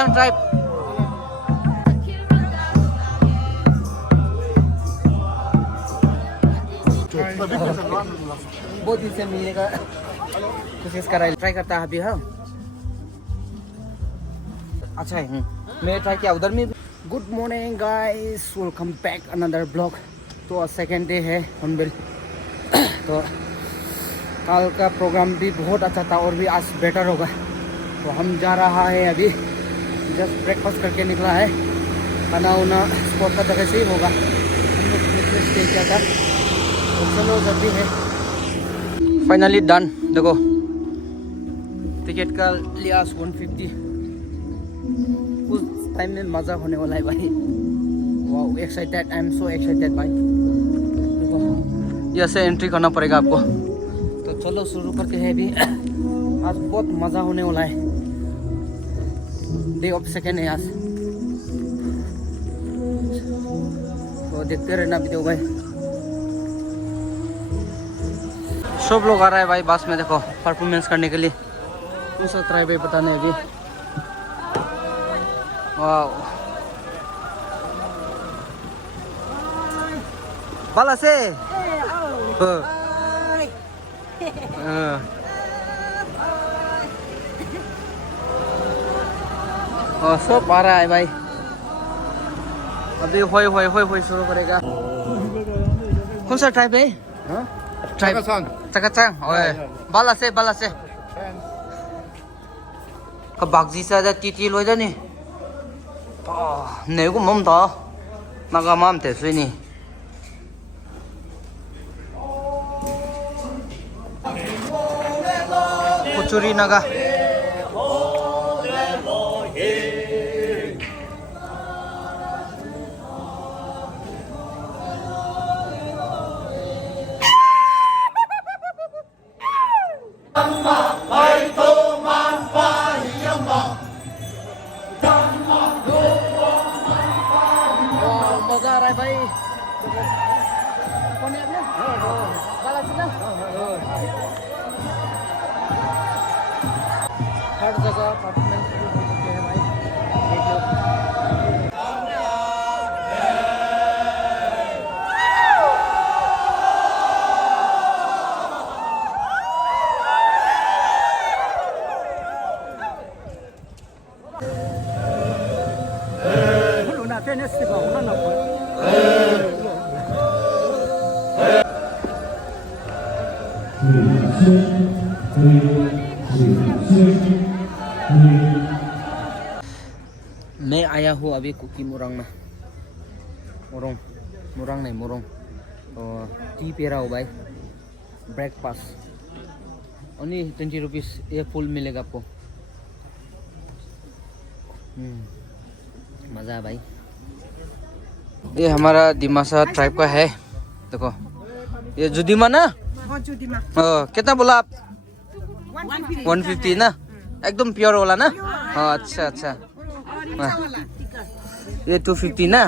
Siam tribe. बहुत दिन से मिलने का कोशिश कर रहा है, ट्राई करता है अभी। हाँ अच्छा है। मैं ट्राई किया उधर में भी। Good morning guys, welcome back another blog. तो सेकेंड डे है हॉर्नबिल। तो कल का प्रोग्राम भी बहुत अच्छा था और भी आज बेटर होगा। तो हम जा रहा है अभी, जस्ट ब्रेकफास्ट करके निकला है। खाना वाना स्पॉट का जगह से ही होगा। हम लोग निकले स्टे किया था, तो चलो जल्दी है। Finally done. देखो टिकट का लिया 150। उस टाइम में मज़ा होने वाला है भाई। Wow excited, I am so excited भाई। यहाँ से एंट्री करना पड़ेगा आपको। तो चलो शुरू करते हैं अभी। आज बहुत मज़ा होने वाला है। डे ऑफ सेकेंड है आज, तो देखते रहना वीडियो भाई। सब लोग आ रहा है भाई बस में। देखो परफॉर्मेंस करने के लिए। कौन सा ट्राइब है पता नहीं अभी। वाह बाला से सब आ रहा है भाई। अभी होय शुरू करेगा। कौन सा ट्राइब है? Cakacang. Balas eh. Kabagzi sa da titi loy da ni. Ne ko mom da. Naga mam te sui ni. Kuchuri naga. मजा आ रहा है भाई। हर जगह परफॉर्मेंस हो चुके हैं भाई। मैं आया हूँ अभी कुकी मुरंग में। मुरंग नहीं मुरंग। और टी पे रहा हूँ भाई। Breakfast only 20 rupees. ये फुल मिलेगा आपको। मज़ा है भाई। ये हमारा दिमासा ट्राइब का है। देखो ये जुदीमा ना। कितना बोला आप? 150 ना, एकदम प्योर वाला ना। अच्छा ये 250 ना।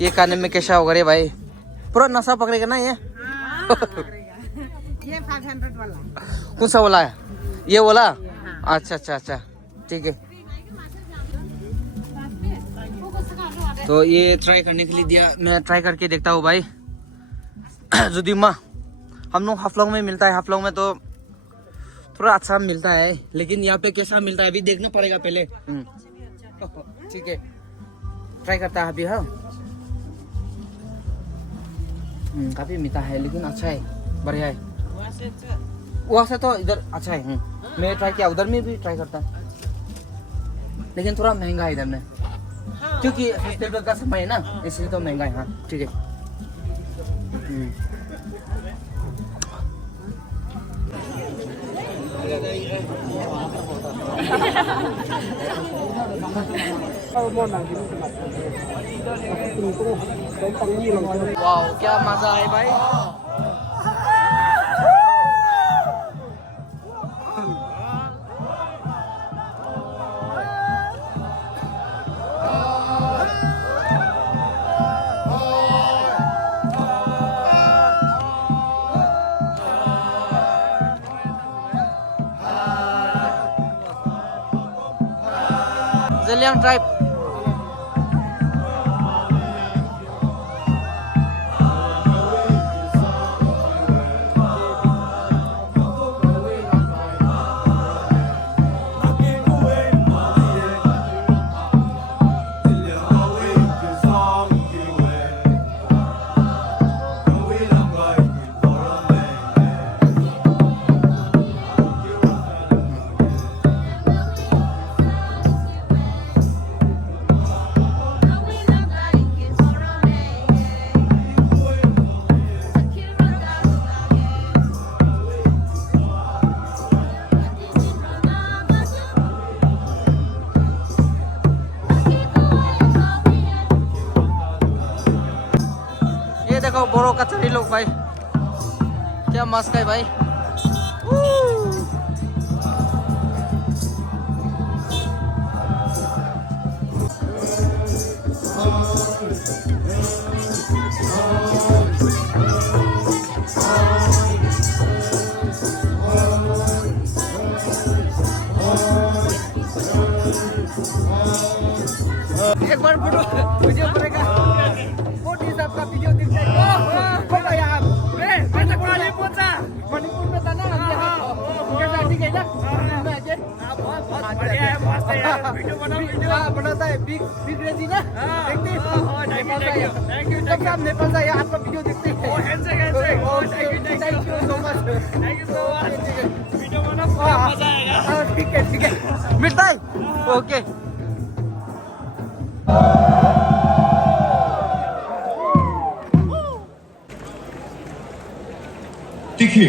ये खाने में कैसा होगा रे भाई? पूरा नशा पकड़ेगा ना ये। ये 500 वाला। कौन सा वाला है? ये वाला। अच्छा ठीक है। तो ये ट्राई करने के लिए दिया। मैं ट्राई करके देखता हूँ भाई। जुदीमा हम लोग हाफलोंग में मिलता है। हाफलोंग में तो थोड़ा अच्छा मिलता है, लेकिन यहाँ पे कैसा मिलता है अभी देखना पड़ेगा पहले। ठीक है ट्राई करता है अभी। हाँ काफी मीठा है लेकिन अच्छा है, बढ़िया है। वहाँ से तो इधर अच्छा है। मैं ट्राई किया, उधर में भी ट्राई करता है, लेकिन थोड़ा महंगा है इधर में, क्योंकि फेस्टिवल का समय है ना, इसलिए तो महंगा है। हाँ ठीक है। वाओ क्या मजा है भाई। Zeliang tribe. देखो बोरो कचरी लोग भाई, क्या मस्त है भाई। एक बार वीडियो बनेगा, मोदी साहब का वीडियो दिखता है। मणिपुर में था ना, ठीक है ना? बनाता है बिग रेजी ना, देखते हैं नेपाल से यहाँ आपका वीडियो देखते हैं। Thank you so much, video बना मजा आएगा। ठीक है मिलता है, ओके। देखिए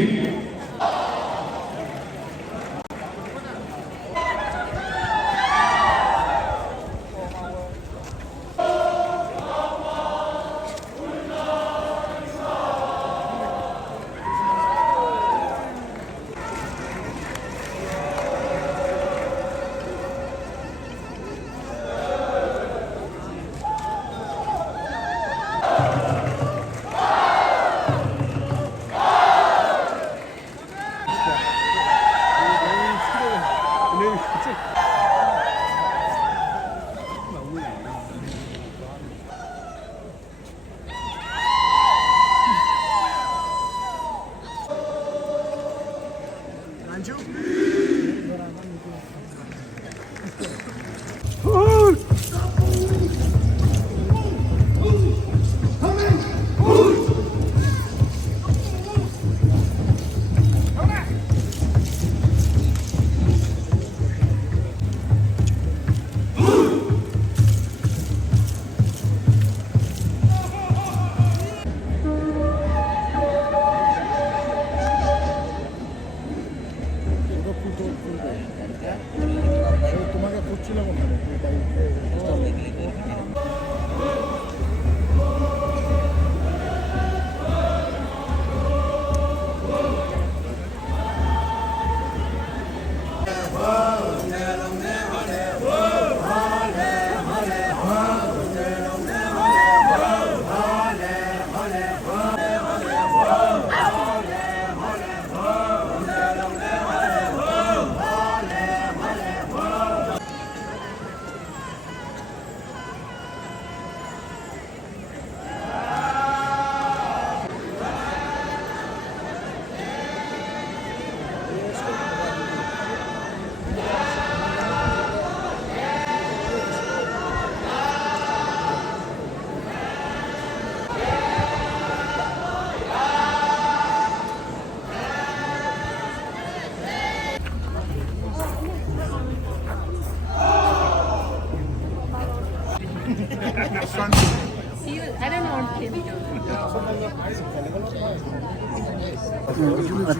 I don't want him.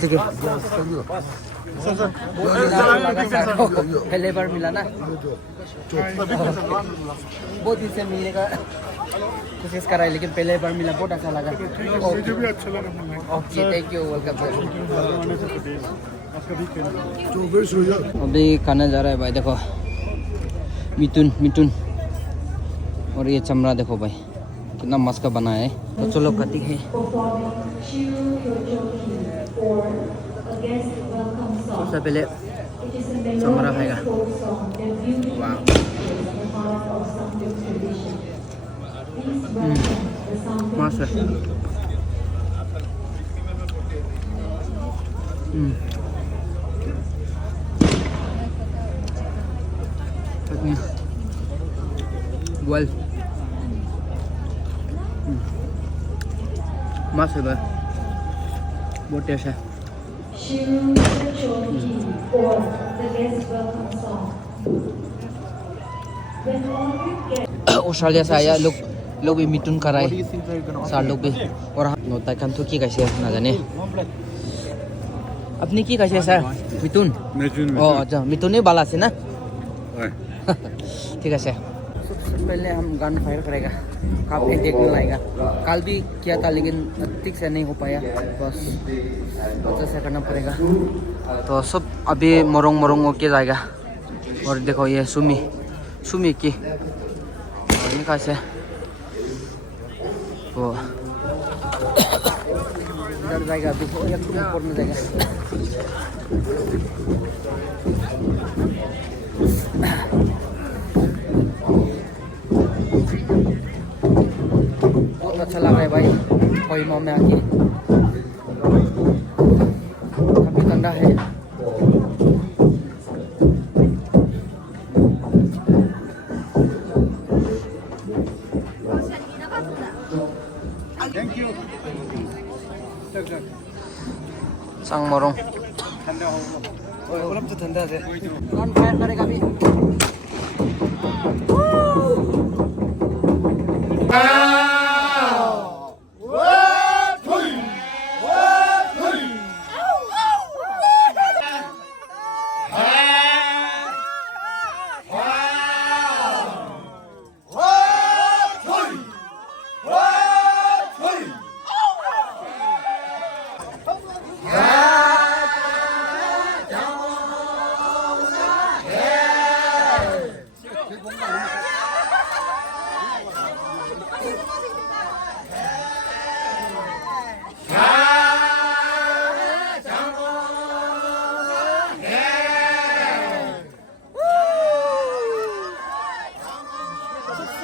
ठीक है, पहले बार मिला ना, बहुत दिन से मिलने का कोशिश कर रहा है, लेकिन पहले बार मिला, बहुत अच्छा लगा। मुझे भी अच्छा लगा। Okay, thank you, welcome sir. तो वेस्ट हो जा। अभी खाना जा रहा है भाई, देखो मिथुन और ये चमड़ा देखो भाई कितना मस्त का बना है। तो चलो कती है, सबसे पहले चमड़ा खाएगा। वाह मस्त है। चटनी बॉयल मस्त है भाई, बहुत टेस्ट है। ऑस्ट्रेलिया से आया लोग भी मिथुन कराए सर लोग भी और नोता कान तो की कैसे ना जाने अपनी की कैसे सर मिथुन ओ अच्छा मिथुन ने बाला से ना ठीक है सर। सबसे पहले हम गन फायर करेगा, काफ़ी देखने लाएगा। कल भी किया था लेकिन ठीक से नहीं हो पाया, बस अच्छा से करना पड़ेगा। तो सब अभी मोरंग होके जाएगा। और देखो ये सुमी की निकाल से वो इधर जाएगा, अभी ऊपर में जाएगा। बहुत अच्छा लग रहा है भाई कोहिमा में आके, काफी ठंडा है। सांग मोरंग तो ठंडा है। गन फायर करेगा अभी।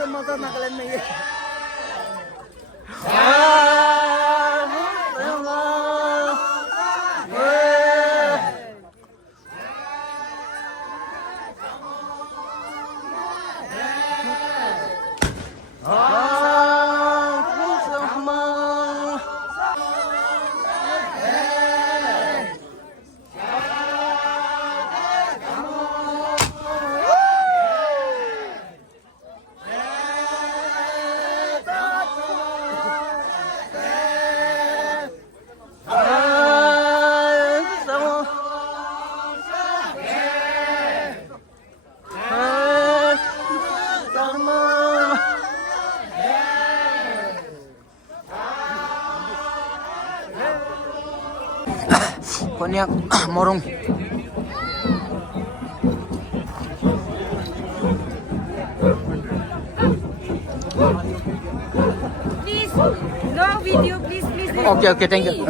मजा नागालैंड में ये konyak morong. Please, no video, please. Okay, thank you.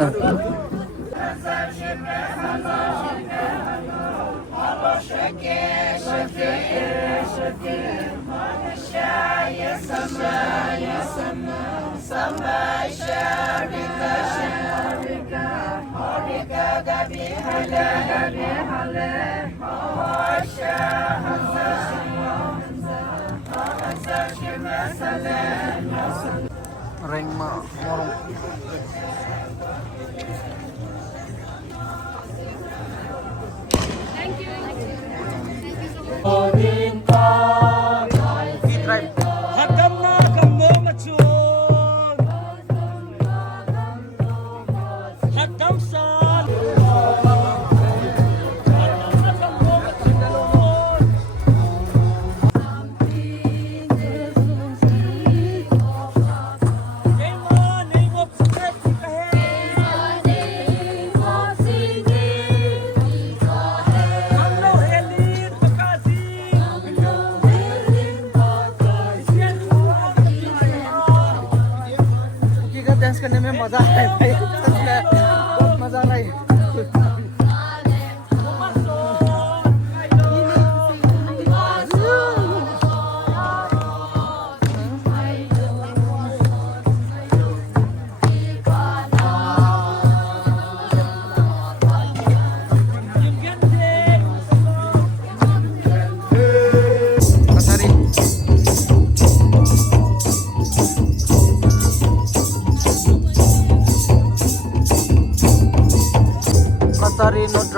Rengma morong. Thank you. Dance करने में मजा है भाई, बहुत मजा आ रहा है।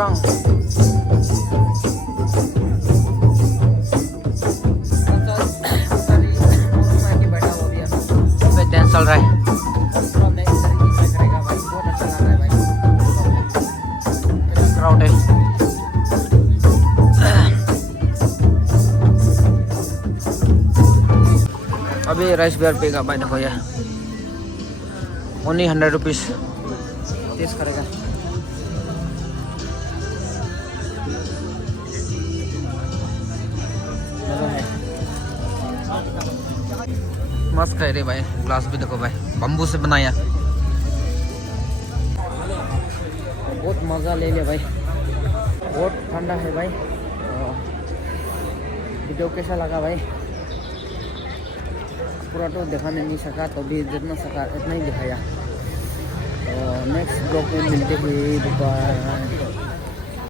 स्ट्रांग। डांस चल रहा है। बहुत अच्छा लग रहा है भाई। क्राउड है। अभी राइस बेयर पे का भाई देखो ये ओनली 100 रुपीज़। टेस्ट करेगा। मस्त है रे भाई। ग्लास भी देखो भाई, बम्बू से बनाया। बहुत मज़ा ले लिया भाई। बहुत ठंडा है भाई। वीडियो कैसा लगा भाई? पूरा तो दिखाने नहीं सका, तो भी जितना सका इतना ही दिखाया। नेक्स्ट ब्लॉग में मिलते हैं। बाय।